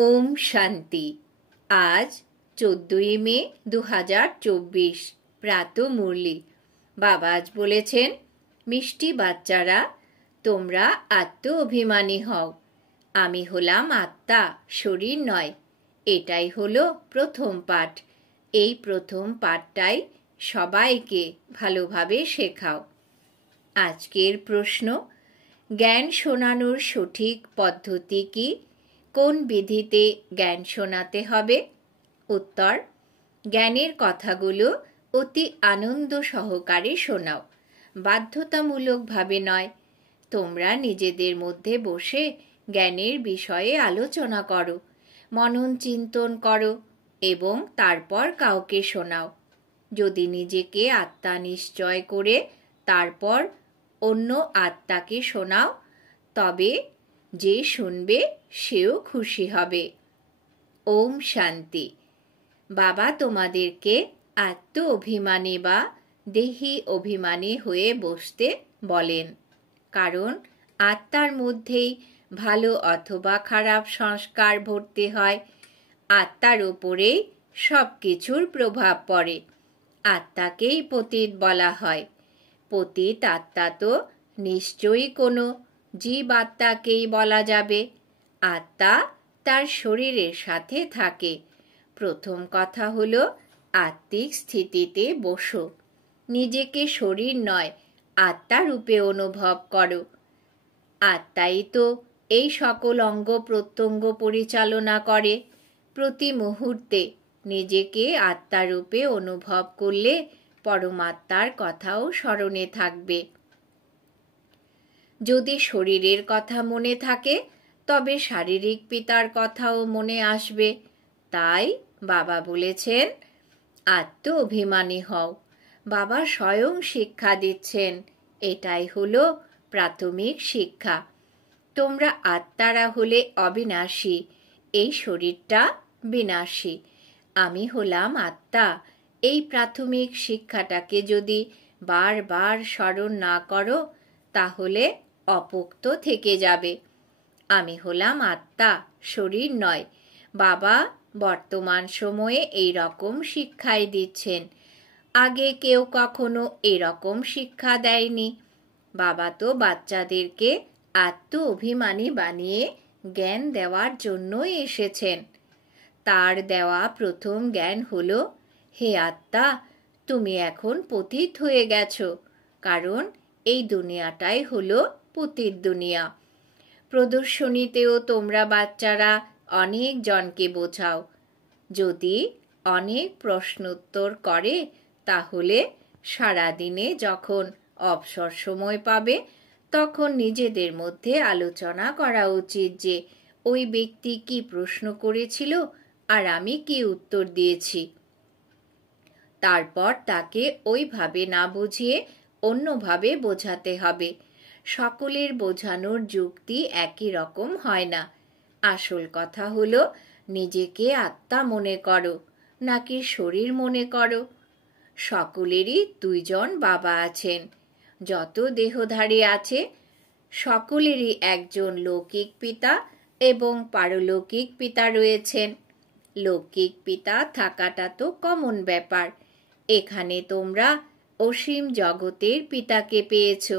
ওম শান্তি। আজ 14 মে 2024 প্রাত মুরলি। বাবা আজ বলেছেন, মিষ্টি বাচ্চারা, তোমরা আত্ম অভিমানী হও। আমি হলাম আত্মা, শরীর নয়। এটাই হলো প্রথম পাঠ। এই প্রথম পাঠটাই সবাইকে ভালোভাবে শেখাও। আজকের প্রশ্ন, জ্ঞান শোনানোর সঠিক পদ্ধতি কি? কোন বিধিতে জ্ঞান শোনাতে হবে? উত্তর, জ্ঞানের কথাগুলো অতি আনন্দ সহকারে শোনাও, বাধ্যতামূলকভাবে নয়। তোমরা নিজেদের মধ্যে বসে জ্ঞানের বিষয়ে আলোচনা করো, মনন চিন্তন করো এবং তারপর কাউকে শোনাও। যদি নিজেকে আত্মা নিশ্চয় করে তারপর অন্য আত্মাকে শোনাও, তবে যে শুনবে সেও খুশি হবে। ওম শান্তি। বাবা তোমাদেরকে আত্ম অভিমানী বা দেহি অভিমানী হয়ে বসতে বলেন, কারণ আত্মার মধ্যেই ভালো অথবা খারাপ সংস্কার ভর্তি হয়। আত্মার উপরেই সব কিছুর প্রভাব পড়ে। আত্মাকেই পতিত বলা হয়। পতিত আত্মা তো নিশ্চয়ই কোনো জীব আত্মাকেই বলা যাবে। আত্মা তার শরীরের সাথে থাকে। প্রথম কথা হলো আত্মিক স্থিতিতে বসো। নিজেকে শরীর নয়, আত্মা রূপে অনুভব করো। আত্মাই তো এই সকল অঙ্গ প্রত্যঙ্গ পরিচালনা করে। প্রতি মুহূর্তে নিজেকে আত্মা রূপে অনুভব করলে পরমাত্মার কথাও স্মরণে থাকবে। যদি শরীরের কথা মনে থাকে, তবে শারীরিক পিতার কথাও মনে আসবে। তাই বাবা বলেছেন, আত্ম অভিমানী হও। বাবা স্বয়ং শিক্ষা দিচ্ছেন। এটাই হলো প্রাথমিক শিক্ষা। তোমরা আত্মারা হলে অবিনাশী, এই শরীরটা বিনাশী। আমি হলাম আত্মা। এই প্রাথমিক শিক্ষাটাকে যদি বারবার স্মরণ না করো, তাহলে অপোক্ত থেকে যাবে। আমি হলাম আত্মা, শরীর নয়। বাবা বর্তমান সময়ে এই রকম শিক্ষাই দিচ্ছেন। আগে কেউ কখনো এরকম শিক্ষা দেয়নি। বাবা তো বাচ্চাদেরকে আত্ম অভিমানী বানিয়ে জ্ঞান দেওয়ার জন্যই এসেছেন। তার দেওয়া প্রথম জ্ঞান হলো, হে আত্মা, তুমি এখন পতিত হয়ে গেছো, কারণ এই দুনিয়াটাই হলো পতিত দুনিয়া। প্রদর্শনীতেও তোমরা বাচ্চারা অনেক জনকে বোঝাও। যদি অনেক প্রশ্নোত্তর করে, তাহলে সারাদিনে যখন অবসর সময় পাবে, তখন নিজেদের মধ্যে আলোচনা করা উচিত যে ওই ব্যক্তি কি প্রশ্ন করেছিল আর আমি কি উত্তর দিয়েছি। তারপর তাকে ওইভাবে না বুঝিয়ে অন্যভাবে বোঝাতে হবে। সকলের বোঝানোর যুক্তি একই রকম হয় না। আসল কথা হলো, নিজেকে আত্মা মনে করো নাকি শরীর মনে করো। সকলেরই দুইজন বাবা আছেন। যত দেহধারী আছে, সকলেরই একজন লৌকিক পিতা এবং পারলৌকিক পিতা রয়েছেন। লৌকিক পিতা থাকাটা তো কমন ব্যাপার। এখানে তোমরা অসীম জগতের পিতাকে পেয়েছ।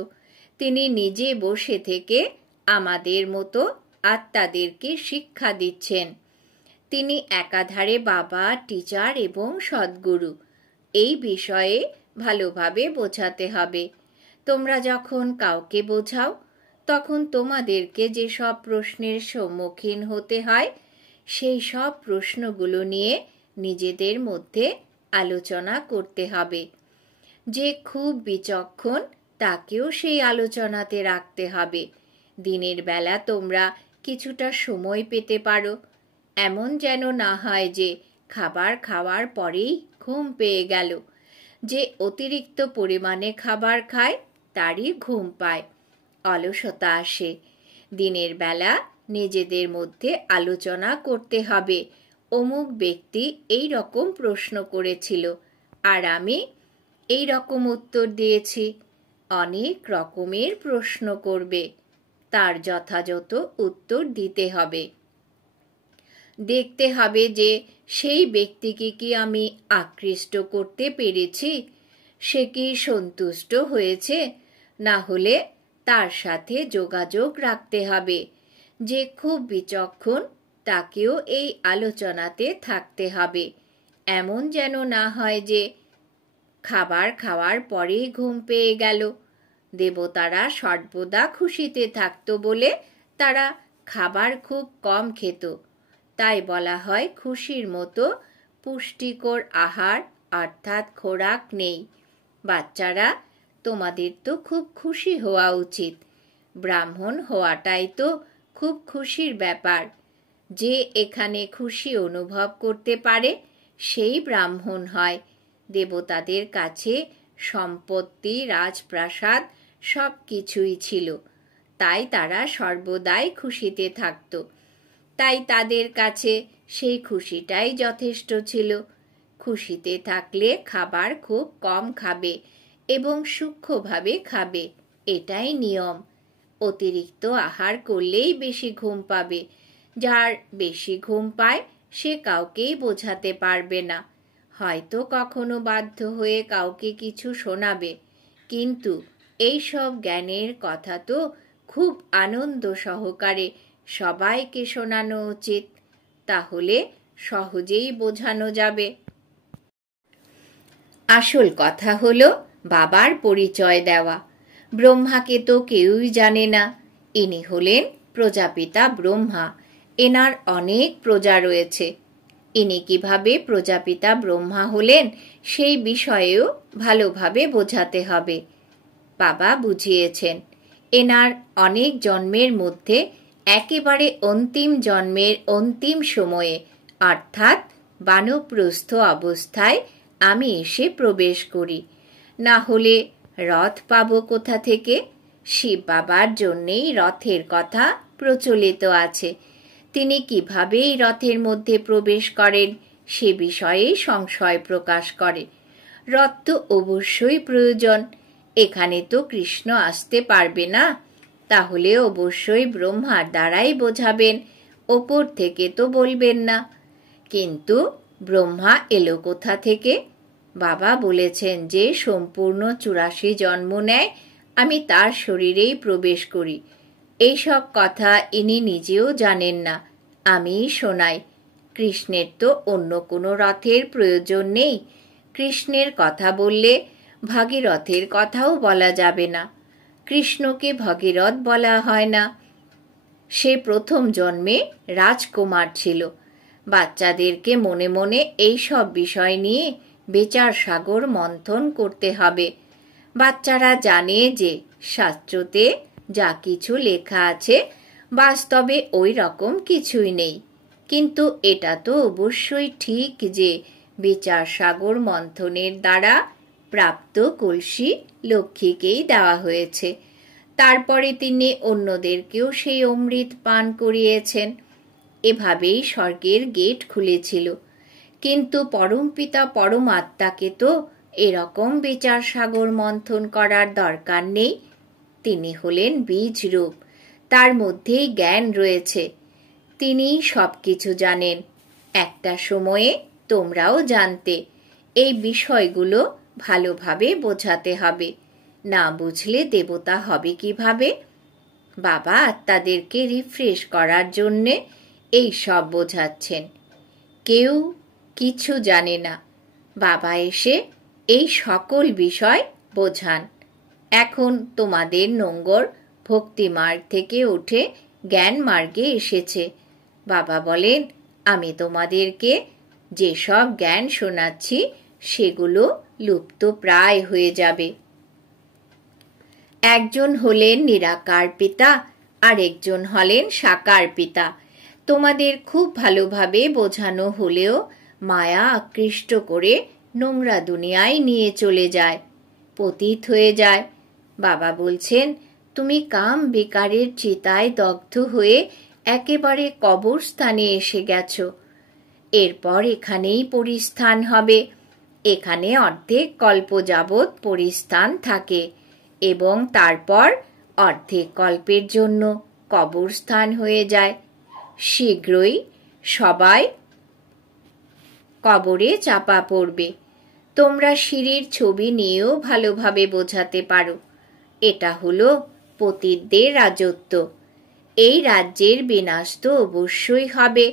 তিনি নিজে বসে থেকে আমাদের মতো আত্মাদেরকে শিক্ষা দিচ্ছেন। তিনি একাধারে বাবা, টিচার এবং সদ্গুরু। এই বিষয়ে ভালোভাবে বোঝাতে হবে। তোমরা যখন কাউকে বোঝাও, তখন তোমাদেরকে যেসব প্রশ্নের সম্মুখীন হতে হয়, সেই সব প্রশ্নগুলো নিয়ে নিজেদের মধ্যে আলোচনা করতে হবে। যে খুব বিচক্ষণ, তাকেও সেই আলোচনাতে রাখতে হবে। দিনের বেলা তোমরা কিছুটা সময় পেতে পারো। এমন যেন না হয় যে খাবার খাওয়ার পরেই ঘুম পেয়ে গেল। যে অতিরিক্ত পরিমাণে খাবার খায়, তারই ঘুম পায়, অলসতা আসে। দিনের বেলা নিজেদের মধ্যে আলোচনা করতে হবে। অমুক ব্যক্তি এই রকম প্রশ্ন করেছিল আর আমি এই রকম উত্তর দিয়েছি। অনেক রকমের প্রশ্ন করবে, তার যথাযথ উত্তর দিতে হবে। দেখতে হবে যে সেই ব্যক্তিকে কি আমি আকৃষ্ট করতে পেরেছি, সে কি সন্তুষ্ট হয়েছে, না হলে তার সাথে যোগাযোগ রাখতে হবে। যে খুব বিচক্ষণ তাকেও এই আলোচনাতে থাকতে হবে। এমন যেন না হয় যে খাবার খাওয়ার পরেই ঘুম পেয়ে গেল। দেবতারা সর্বদা খুশিতে থাকত বলে তারা খাবার খুব কম খেত। তাই বলা হয় খুশির মতো পুষ্টিকর আহার অর্থাৎ খোরাক নেই। বাচ্চারা, তোমাদের তো খুব খুশি হওয়া উচিত। ব্রাহ্মণ হওয়াটাই তো খুব খুশির ব্যাপার। যে এখানে খুশি অনুভব করতে পারে সেই ব্রাহ্মণ হয়। দেবতাদের কাছে সম্পত্তি, রাজপ্রাসাদ সব কিছুই ছিল, তাই তারা সর্বদাই খুশিতে থাকত। তাই তাদের কাছে সেই খুশিটাই যথেষ্ট ছিল। খুশিতে থাকলে খাবার খুব কম খাবে এবং সূক্ষ্মভাবে খাবে, এটাই নিয়ম। অতিরিক্ত আহার করলেই বেশি ঘুম পাবে। যার বেশি ঘুম পায় সে কাউকেই বোঝাতে পারবে না। হয়তো কখনো বাধ্য হয়ে কাউকে কিছু শোনাবে, কিন্তু এই সব জ্ঞানের কথা তো খুব আনন্দ সহকারে সবাইকে শোনানো উচিত, তাহলে সহজেই বোঝানো যাবে। আসল কথা হলো বাবার পরিচয় দেওয়া। ব্রহ্মাকে তো কেউই জানে না। ইনি হলেন প্রজাপিতা ব্রহ্মা। এনার অনেক প্রজা রয়েছে। ইনি কিভাবে প্রজাপিতা ব্রহ্মা হলেন সেই বিষয়েও ভালোভাবে বোঝাতে হবে। বাবা বুঝিয়েছেন, এনার অনেক জন্মের মধ্যে একেবারে অন্তিম জন্মের অন্তিম সময়ে অর্থাৎ বানপ্রস্থ অবস্থায় আমি এসে প্রবেশ করি। না হলে রথ পাবো কোথা থেকে? শিব বাবার জন্যেই রথের কথা প্রচলিত আছে। তিনি কিভাবে এই রথের মধ্যে প্রবেশ করেন সে বিষয়ে সংশয় প্রকাশ করে। রথ তো অবশ্যই প্রয়োজন। এখানে তো কৃষ্ণ আসতে পারবে না, তাহলে অবশ্যই ব্রহ্মার দ্বারাই বোঝাবেন, ওপর থেকে তো বলবেন না। কিন্তু ব্রহ্মা এলো কোথা থেকে? বাবা বলেছেন যে সম্পূর্ণ 84 জন্ম নেয় আমি তার শরীরেই প্রবেশ করি। এইসব কথা ইনি নিজেও জানেন না, আমিই শোনাই। কৃষ্ণের তো অন্য কোনো রথের প্রয়োজন নেই। কৃষ্ণের কথা বললে ভাগীরথের কথাও বলা যাবে না। কৃষ্ণকে ভগীরথ বলা হয় না। সে প্রথম জন্মে রাজকুমার ছিল। বাচ্চাদেরকে মনে মনে এই সব বিষয় নিয়ে বিচার সাগর মন্থন করতে হবে। বাচ্চারা জানে যে শাস্ত্রতে যা কিছু লেখা আছে বাস্তবে ওই রকম কিছুই নেই, কিন্তু এটা তো অবশ্যই ঠিক যে বিচার সাগর মন্থনের দ্বারা প্রাপ্ত কলসি লক্ষ্মীকেই দেওয়া হয়েছে। তারপরে তিনি অন্যদেরকেও সেই অমৃত পান করিয়েছেন। এভাবেই স্বর্গের গেট খুলেছিল। কিন্তু পরমপিতা পরমাত্মাকে তো এরকম বিচার সাগর মন্থন করার দরকার নেই। তিনি হলেন বীজ রূপ, তার মধ্যেই জ্ঞান রয়েছে। তিনিই সবকিছু জানেন। একটা সময়ে তোমরাও জানতে। এই বিষয়গুলো ভালোভাবে বোঝাতে হবে, না বুঝলে দেবতা হবে কিভাবে? বাবা আত্মাদেরকে রিফ্রেশ করার জন্যে এই সব বোঝাচ্ছেন। কেউ কিছু জানে না, বাবা এসে এই সকল বিষয় বোঝান। এখন তোমাদের নোঙ্গর ভক্তি মার্গ থেকে উঠে জ্ঞান মার্গে এসেছে। বাবা বলেন, আমি তোমাদেরকে যেসব জ্ঞান শোনাচ্ছি সেগুলো লুপ্ত প্রায় হয়ে যাবে। একজন হলেন নিরাকার পিতা, আরেকজন হলেন সাকার পিতা। তোমাদের খুব ভালোভাবে বোঝানো হলেও মায়া আকৃষ্ট করে নোংরা দুনিয়ায় নিয়ে চলে যায়, পতিত হয়ে যায়। বাবা বলছেন, তুমি কাম বিকারের চিতায় দগ্ধ হয়ে একেবারে কবরস্থানে এসে গেছো। এরপর এখানেই পরিস্থান হবে। এখানে অর্ধেক কল্প যাবৎ পরিস্থান থাকে এবং তারপর অর্ধেক কল্পের জন্য কবরস্থান হয়ে যায়। শীঘ্রই সবাই কবরে চাপা পড়বে। তোমরা সিঁড়ির ছবি নিয়েও ভালোভাবে বোঝাতে পারো। এটা হলো পতিতদের রাজত্ব। এই রাজ্যের বিনাশ তো অবশ্যই হবে।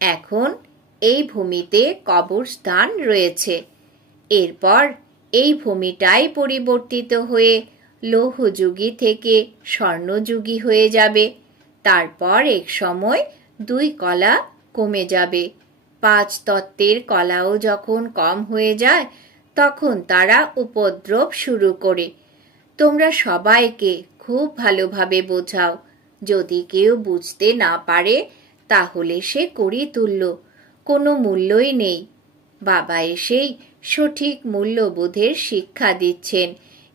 এখন এই ভূমিতে কবরস্থান রয়েছে। এরপর এই ভূমিটাই পরিবর্তিত হয়ে লৌহযুগী থেকে স্বর্ণযুগী হয়ে যাবে। তারপর এক সময় 2 কলা কমে যাবে। 5 তত্ত্বের কলাও যখন কম হয়ে যায়, তখন তারা উপদ্রব শুরু করে। তোমরা সবাইকে খুব ভালোভাবে বোঝাও। যদি কেউ বুঝতে না পারে, তাহলে সে করি তুল্য, কোনো মূল্যই নেই। বাবা এসেই সঠিক মূল্যবোধের শিক্ষা দিচ্ছেন।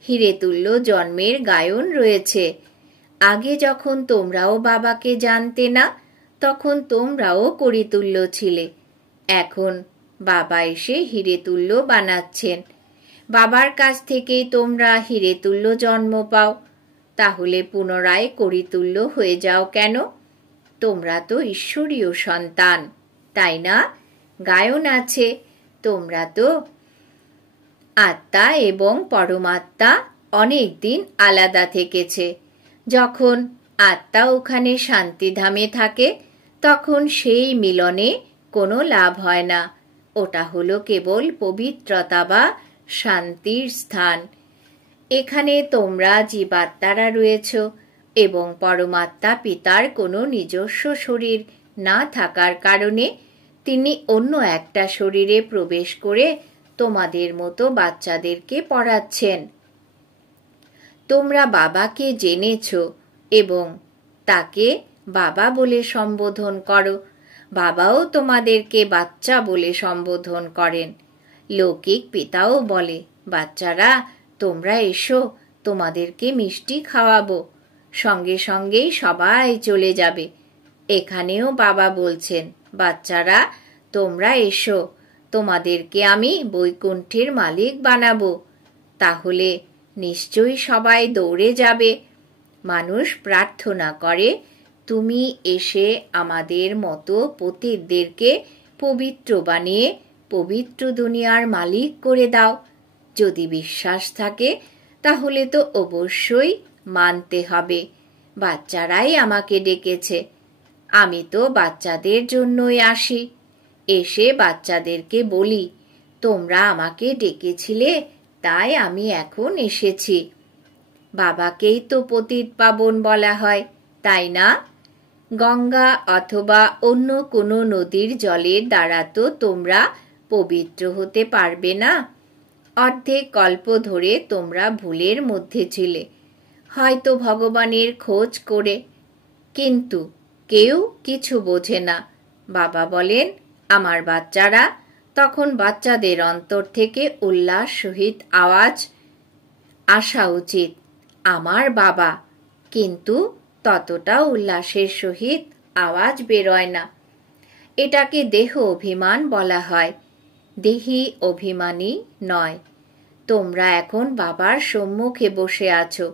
হিরেতুল্য জন্মের গায়ন রয়েছে। আগে যখন তোমরাও বাবাকে জানতে না, তখন তোমরাও করিতুল্য ছিলে। এখন বাবা এসে হিরেতুল্য বানাচ্ছেন। বাবার কাছ থেকেই তোমরা হিরেতুল্য জন্ম পাও। তাহলে পুনরায় করিতুল্য হয়ে যাও কেন? তোমরা তো ঈশ্বরীয় সন্তান, তাই না? গায়ন আছে, তোমরা তো আত্মা এবং পরমাত্মা অনেক দিন আলাদা থেকেছে। যখন আত্মা ওখানে শান্তিধামে থাকে, তখন সেই মিলনে কোনো লাভ হয় না। ওটা হলো কেবল পবিত্রতা বা শান্তির স্থান। এখানে তোমরা জীবাত্মারা রয়েছ এবং পরমাত্মা পিতার কোনো নিজস্ব শরীর না থাকার কারণে তিনি অন্য একটা শরীরে প্রবেশ করে তোমাদের মতো বাচ্চাদেরকে পড়াচ্ছেন। তোমরা বাবাকে জেনেছ এবং তাকে বাবা বলে সম্বোধন করো। বাবাও তোমাদেরকে বাচ্চা বলে সম্বোধন করেন। লৌকিক পিতাও বলে, বাচ্চারা তোমরা এসো, তোমাদেরকে মিষ্টি খাওয়াবো। সঙ্গে সঙ্গেই সবাই চলে যাবে। এখানেও বাবা বলছেন, বাচ্চারা তোমরা এসো, তোমাদেরকে আমি বৈকুণ্ঠের মালিক বানাবো। তাহলে নিশ্চয়ই সবাই দৌড়ে যাবে। মানুষ প্রার্থনা করে, তুমি এসে আমাদের মতো পতিতদেরকে পবিত্র বানিয়ে পবিত্র দুনিয়ার মালিক করে দাও। যদি বিশ্বাস থাকে, তাহলে তো অবশ্যই মানতে হবে। বাচ্চারাই আমাকে ডেকেছে। আমি তো বাচ্চাদের জন্যই আসি। এসে বাচ্চাদেরকে বলি, তোমরা আমাকে ডেকেছিলে, তাই আমি এখন এসেছি। বাবাকেই তো পতিত পাবন বলা হয়, তাই না? গঙ্গা অথবা অন্য কোনো নদীর জলের দ্বারা তো তোমরা পবিত্র হতে পারবে না। অর্ধেক কল্প ধরে তোমরা ভুলের মধ্যে ছিলে, হয়তো ভগবানের খোঁজ করে, কিন্তু কেউ কিছু বোঝে না। বাবা বলেন, আমার বাচ্চারা, তখন বাচ্চাদের অন্তর থেকে উল্লাস সহিত আওয়াজ আসা উচিত, আমার বাবা। কিন্তু ততটা উল্লাসের সহিত আওয়াজ বেরোয় না। এটাকে দেহ অভিমান বলা হয়, দেহি অভিমানী নয়। তোমরা এখন বাবার সম্মুখে বসে আছো।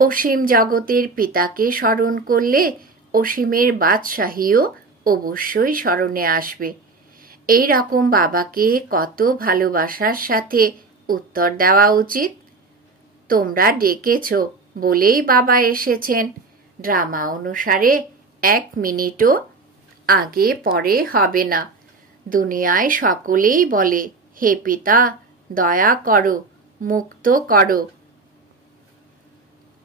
অসীম জগতের পিতাকে স্মরণ করলে অসীমের বাদশাহীও অবশ্যই স্মরণে আসবে। এই রকম বাবাকে কত ভালোবাসার সাথে উত্তর দেওয়া উচিত। তোমরা ডেকেছ বলেই বাবা এসেছেন। ড্রামা অনুসারে 1 মিনিটও আগে পরে হবে না। দুনিয়ায় সকলেই বলে, হে পিতা, দয়া করো, মুক্ত করো।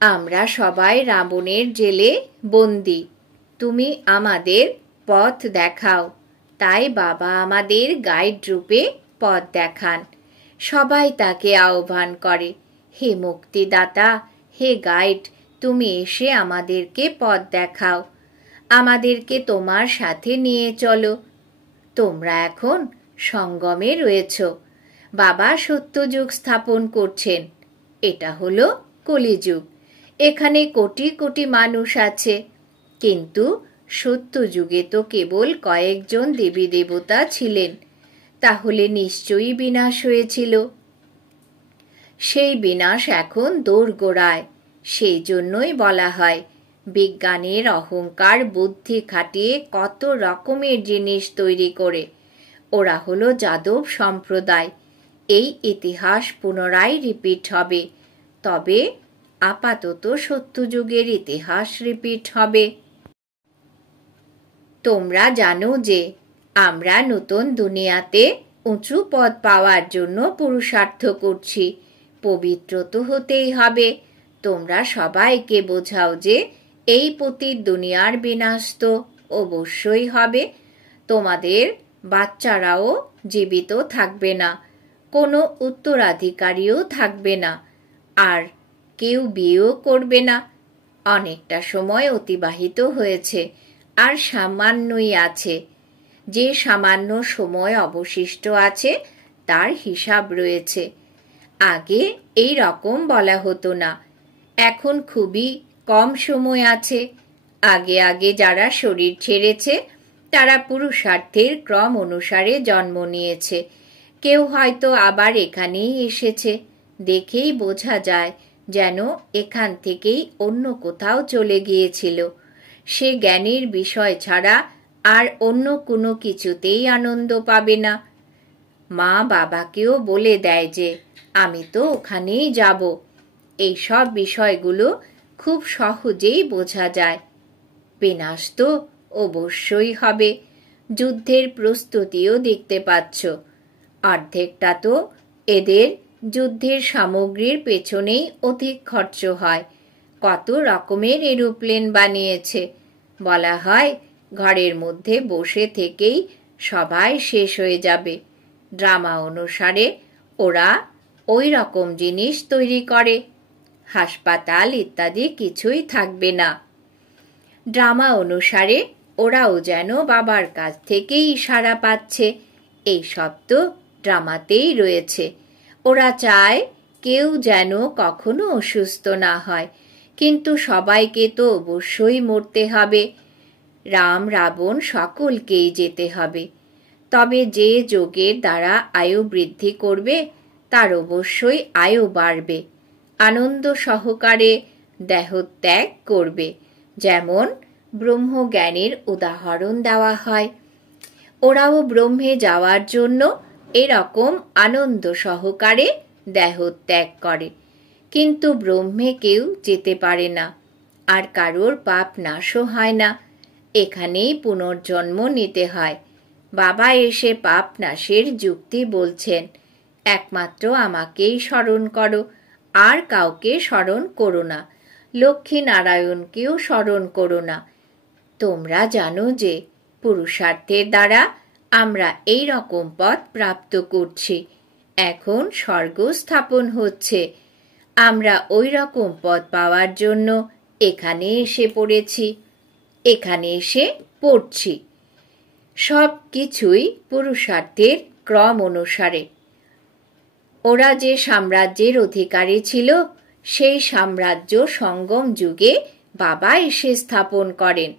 আমরা সবাই রাবণের জেলে বন্দী। তুমি আমাদের পথ দেখাও। তাই বাবা আমাদের গাইড রূপে পথ দেখান। সবাই তাকে আহ্বান করে, হে মুক্তিদাতা, হে গাইড, তুমি এসে আমাদেরকে পথ দেখাও। আমাদেরকে তোমার সাথে নিয়ে চলো। তোমরা এখন সঙ্গমে রয়েছ। বাবা সত্যযুগ স্থাপন করছেন। এটা হলো কলিযুগ। এখানে কোটি কোটি মানুষ আছে, কিন্তু সত্যযুগে তো কেবল কয়েকজন দেবী দেবতা ছিলেন। তাহলে নিশ্চয়ই বিনাশ হয়েছিল। সেই বিনাশ এখন দোরগোড়ায়। সেই জন্যই বলা হয়, বিজ্ঞানের অহংকার বুদ্ধি খাটিয়ে কত রকমের জিনিস তৈরি করে। ওরা হলো যাদব সম্প্রদায়। এই ইতিহাস পুনরায় রিপিট হবে, তবে আপাতত সত্যযুগের ইতিহাস রিপিট হবে। তোমরা জানো যে আমরা নতুন দুনিয়াতে উঁচু পদ পাওয়ার জন্য পুরুষার্থ করছি। পবিত্র তো হতেই হবে। তোমরা সবাইকে বোঝাও যে এই পতিত দুনিয়ার বিনাশ তো অবশ্যই হবে। তোমাদের বাচ্চারাও জীবিত থাকবে না, কোনো উত্তরাধিকারীও থাকবে না, আর কেউ বিয়েও করবে না। অনেকটা সময় অতিবাহিত হয়েছে, আর সামান্যই আছে। যে সামান্য সময় অবশিষ্ট আছে তার হিসাব রয়েছে। আগে এই রকম বলা হতো না, এখন খুবই কম সময় আছে। আগে আগে যারা শরীর ছেড়েছে তারা পুরুষার্থের ক্রম অনুসারে জন্ম নিয়েছে। কেউ হয়তো আবার এখানেই এসেছে, দেখেই বোঝা যায় যেন এখান থেকেই অন্য কোথাও চলে গিয়েছিল। সে জ্ঞানের বিষয় ছাড়া আর অন্য কোনো কিছুতেই আনন্দ পাবে না। মা বাবাকেও বলে দেয় যে আমি তো ওখানেই যাব। এই সব বিষয়গুলো খুব সহজেই বোঝা যায়। বিনাশ তো অবশ্যই হবে। যুদ্ধের প্রস্তুতিও দেখতে পাচ্ছ। অর্ধেকটা তো এদের যুদ্ধের সামগ্রীর পেছনেই অধিক খরচ হয়। কত রকমের এরোপ্লেন বানিয়েছে। বলা হয় ঘরের মধ্যে বসে থেকেই সবাই শেষ হয়ে যাবে। ড্রামা অনুসারে ওরা ওই রকম জিনিস তৈরি করে। হাসপাতাল ইত্যাদি কিছুই থাকবে না। ড্রামা অনুসারে ওরাও যেন বাবার কাছ থেকেই ইশারা পাচ্ছে। এই সব তো ড্রামাতেই রয়েছে। ওরা চায় কেউ যেন কখনো অসুস্থ না হয়, কিন্তু সবাইকে তো অবশ্যই মরতে হবে। রাম রাবণ সকলকেই যেতে হবে। তবে যে যোগের দ্বারা আয়ু বৃদ্ধি করবে তার অবশ্যই আয়ু বাড়বে, আনন্দ সহকারে দেহত্যাগ করবে। যেমন ব্রহ্মজ্ঞানের উদাহরণ দেওয়া হয়। ওরাও ব্রহ্মে যাওয়ার জন্য এরকম আনন্দ সহকারে দেহত্যাগ করে, কিন্তু ব্রহ্মে কেউ যেতে পারে না, আর কারোর পাপ নাশও হয় না। এখানেই পুনর্জন্ম নিতে হয়। বাবা এসে পাপ নাশের যুক্তি বলছেন। একমাত্র আমাকেই স্মরণ করো, আর কাউকে স্মরণ করো না। লক্ষ্মী নারায়ণকেও স্মরণ করো না। তোমরা জানো যে পুরুষার্থের দ্বারা আমরা এই রকম পথ প্রাপ্ত করছি। এখন স্বর্গ স্থাপন হচ্ছে। আমরা ওই রকম পথ পাওয়ার জন্য এখানে এসে পড়েছি, এখানে এসে পড়ছি। সব কিছুই পুরুষার্থের ক্রম অনুসারে। ওরা যে সাম্রাজ্যের অধিকারী ছিল, সেই সাম্রাজ্য সঙ্গম যুগে বাবা এসে স্থাপন করেন।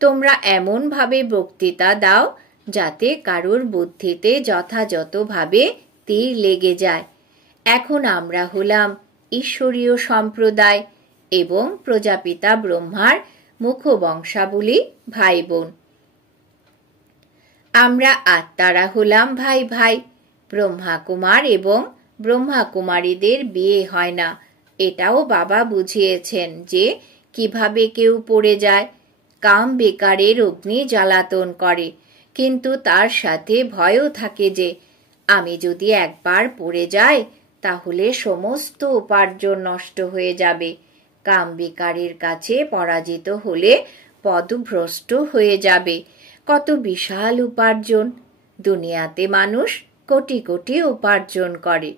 তোমরা এমনভাবে বক্তৃতা দাও যাতে কারোর বুদ্ধিতে যথাযথভাবে তীর লেগে যায়। এখন আমরা হলাম ঈশ্বরীয় সম্প্রদায় এবং প্রজাপিতা ব্রহ্মার মুখবংশাবলী ভাই বোন। আমরা আত্মারা হলাম ভাই ভাই। ব্রহ্মা কুমার এবং ব্রহ্মা কুমারীদের বিয়ে হয় না। এটাও বাবা বুঝিয়েছেন যে কিভাবে কেউ পড়ে যায়। কাম বেকারের অগ্নি জ্বালাতন করে, কিন্তু তার সাথে ভয়ও থাকে যে আমি যদি একবার পড়ে যাই তাহলে সমস্ত উপার্জন নষ্ট হয়ে যাবে। কাম বেকারের কাছে পরাজিত হলে পদভ্রষ্ট হয়ে যাবে। কত বিশাল উপার্জন! দুনিয়াতে মানুষ কোটি কোটি উপার্জন করে,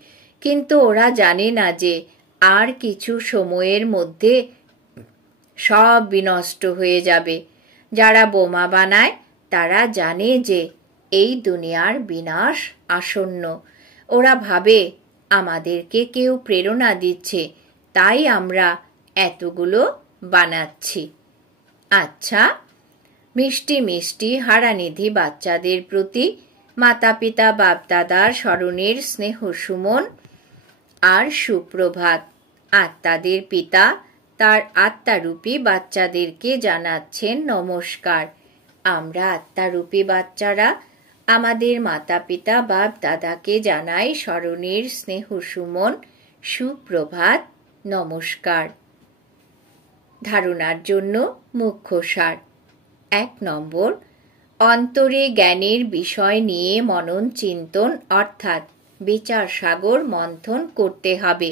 কিন্তু ওরা জানে না যে আর কিছু সময়ের মধ্যে সব বিনষ্ট হয়ে যাবে। যারা বোমা বানায় তারা জানে যে এই দুনিয়ার বিনাশ আসন্ন। ওরা ভাবে আমাদেরকে কেউ প্রেরণা দিচ্ছে, তাই আমরা এতগুলো বানাচ্ছি। আচ্ছা, মিষ্টি মিষ্টি হারানিধি বাচ্চাদের প্রতি মাতা পিতা বাপদাদার স্মরণের স্নেহ সুমন আর সুপ্রভাত। আত্মাদের পিতা তার আত্মারূপী বাচ্চাদেরকে জানাচ্ছেন নমস্কার। আমরা আত্মারূপী বাচ্চারা আমাদের মাতা পিতা বাপ দাদাকে জানাই স্মরণের স্নেহ সুমন, সুপ্রভাত, নমস্কার। ধারণার জন্য মুখ্য সার। 1 নম্বর, অন্তরে জ্ঞানের বিষয় নিয়ে মনন চিন্তন অর্থাৎ বিচার সাগর মন্থন করতে হবে।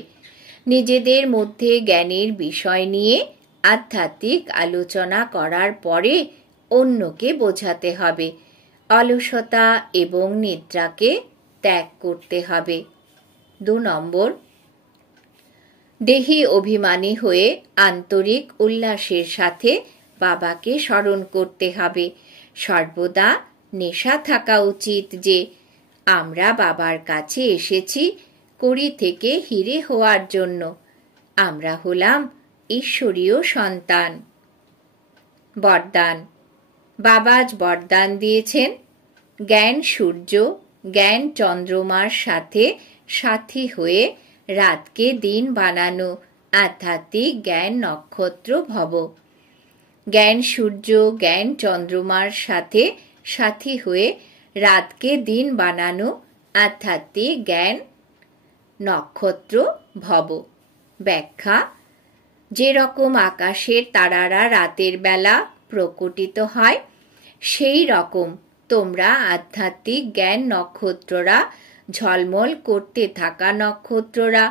নিজেদের মধ্যে জ্ঞানের বিষয় নিয়ে আধ্যাত্মিক আলোচনা করার পরে অন্যকে বোঝাতে হবে। অলসতা এবং নিদ্রাকে ত্যাগ করতে হবে। 2 নম্বর, দেহি অভিমানী হয়ে আন্তরিক উল্লাসের সাথে বাবাকে স্মরণ করতে হবে। সর্বদা নেশা থাকা উচিত যে আমরা বাবার কাছে এসেছি কড়ি থেকে হিরে হওয়ার জন্য। আমরা হলাম ঈশ্বরীয় সন্তান। বরদান। বাবা আজ বরদান দিয়েছেন জ্ঞান সূর্য, জ্ঞান চন্দ্রমার সাথে সাথী হয়ে রাতকে দিন বানানো আধ্যাত্মিক জ্ঞান নক্ষত্র ভব। জ্ঞান সূর্য, জ্ঞান চন্দ্রমার সাথে সাথী হয়ে রাতকে দিন বানানো আধ্যাত্মিক জ্ঞান নক্ষত্র ভব। ব্যাখ্যা। যেরকম আকাশের তারারা রাতের বেলা প্রকটিত হয়, সেই রকম তোমরা আধ্যাত্মিক জ্ঞান নক্ষত্ররা, ঝলমল করতে থাকা নক্ষত্ররা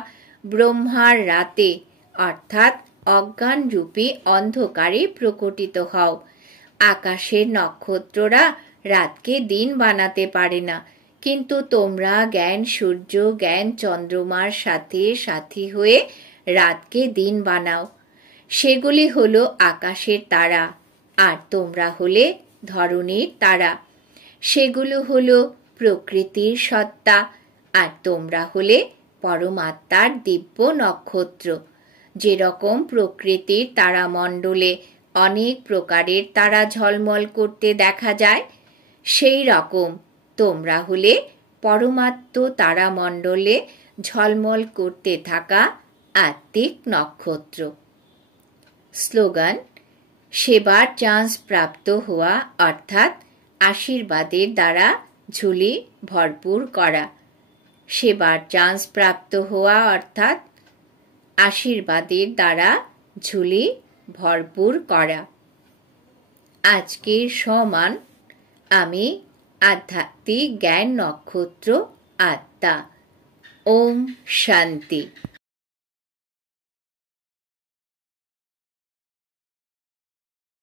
ব্রহ্মার রাতে অর্থাৎ অজ্ঞানরূপী অন্ধকারে প্রকটিত হও। আকাশের নক্ষত্ররা রাতকে দিন বানাতে পারে না, কিন্তু তোমরা জ্ঞান সূর্য, জ্ঞান চন্দ্রমার সাথে সাথী হয়ে রাতকে দিন বানাও। সেগুলি হলো আকাশের তারা, আর তোমরা হলে ধরণীর তারা। সেগুলো হলো প্রকৃতির সত্তা, আর তোমরা হলে পরমাত্মার দিব্য নক্ষত্র। যেরকম প্রকৃতির তারামণ্ডলে অনেক প্রকারের তারা ঝলমল করতে দেখা যায়, সেই রকম তোমরা হলে পরমাত্ম তারামণ্ডলে ঝলমল করতে থাকা আত্মিক নক্ষত্র। স্লোগান। সেবার চান্স প্রাপ্ত হওয়া অর্থাৎ আশীর্বাদের দ্বারা ঝুলি ভরপুর করা। সেবার চান্স প্রাপ্ত হওয়া অর্থাৎ আশীর্বাদের দ্বারা ঝুলি ভরপুর করা। আজকের সমান আমি আধ্যাত্মিক জ্ঞান নক্ষত্র আত্মা। ওম শান্তি।